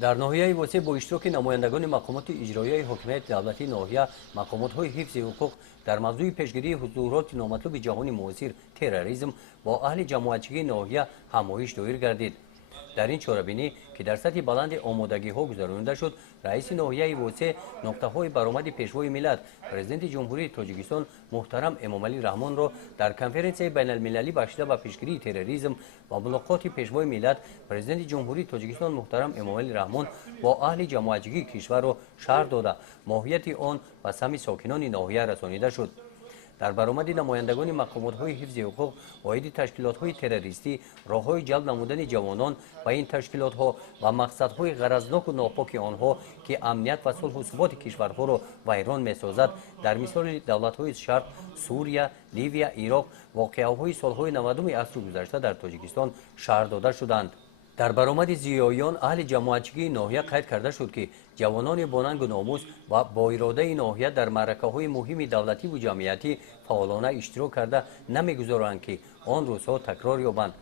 дар ноҳияи восеъ бо иштироки намояндагони мақомоти иҷроияи ҳокимияти давлатии ноҳия мақомотҳои ҳифзи ҳуқуқ дар мавзӯи пешгирии ҳузуроти номатлуби ҷаҳони муосир терроризм бо аҳли ҷамоатчигии ноҳия ҳамоиш доир гардид. дар ин чорабинӣ ки дар сатҳи баланди омодагиҳо гузаронида шуд, раиси ноҳияи восеъ нуқтаҳои баромади пешвои миллат президенти ҷумҳурии тоҷикистон муҳтарам эмомалӣ раҳмонро дар конференсияи байналмилалӣ бахшида ба пешгирии терроризм ва мулоқоти пешвои миллат президенти ҷумҳурии тоҷикистон муҳтарам эмомалӣ раҳмон бо аҳли ҷамоатчигии кишварро шарҳ дода моҳияти он ба сами сокинони ноҳия расонида шуд. дар баромади намояндагони мақомотҳои ҳифзи ҳуқуқ оиди ташкилотҳои террористӣ роҳҳои ҷалб намудани ҷавонон ба ин ташкилотҳо ва мақсадҳои ғаразноку нопоки онҳо ки амният ва сулҳу суботи кишварҳоро вайрон месозад дар мисоли давлатҳои шарқ сурия ливия ироқ воқеаҳои солҳои 90-уми асри гузашта дар тоҷикистон шарҳ дода шуданд. дар баромади зиёёён аҳли ҷамоатчигии ноҳия қайд карда шуд ки ҷавонони бо нангу номус ва бо иродаи ноҳия дар маъракаҳои муҳими давлативу ҷамъиятӣ фаъолона иштирок карда намегузоранд ки он рӯзҳо такрор ёбанд.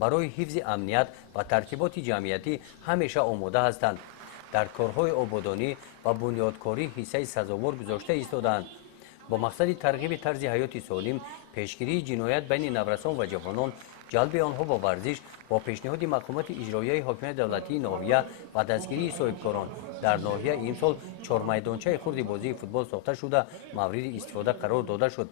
барои ҳифзи амният ва тартиботи ҷамъиятӣ ҳамеша омода ҳастанд. дар корҳои ободонӣ ва бунёдкорӣ ҳиссаи сазовор гузошта истодаанд. бо мақсади тарғиби тарзи ҳаёти солим, пешгирии ҷиноят байни наврасон ва ҷавонон, ҷалби онҳо ба варзиш бо пешниҳоди мақомоти иҷроияи ҳокимияти давлатии ноҳия ва дастгирии соҳибкорон дар ноҳия имсол 4 майдончаи хурди бозии футбол сохта шуда мавриди истифода қарор дода шуд.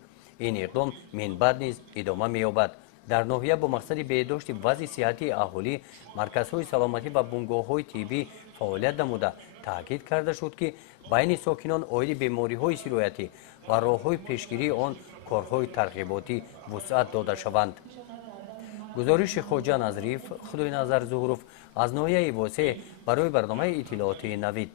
ин иқдом минбаъд низ идома меёбад. дар ноҳия бо мақсади беҳдошти вазъи сиҳатии аҳолӣ марказҳои саломатӣ ва бунгоҳҳои тиббӣ фаъолият намуда таъкид карда шуд ки байни сокинон оиди бемориҳои сироятӣ ва роҳҳои пешгирии он корҳои тарғиботӣ вусъат дода шаванд. гузориши хоҷа назриф худоиназар зуҳуров аз ноҳияи восеъ барои барномаи иттилооти навид.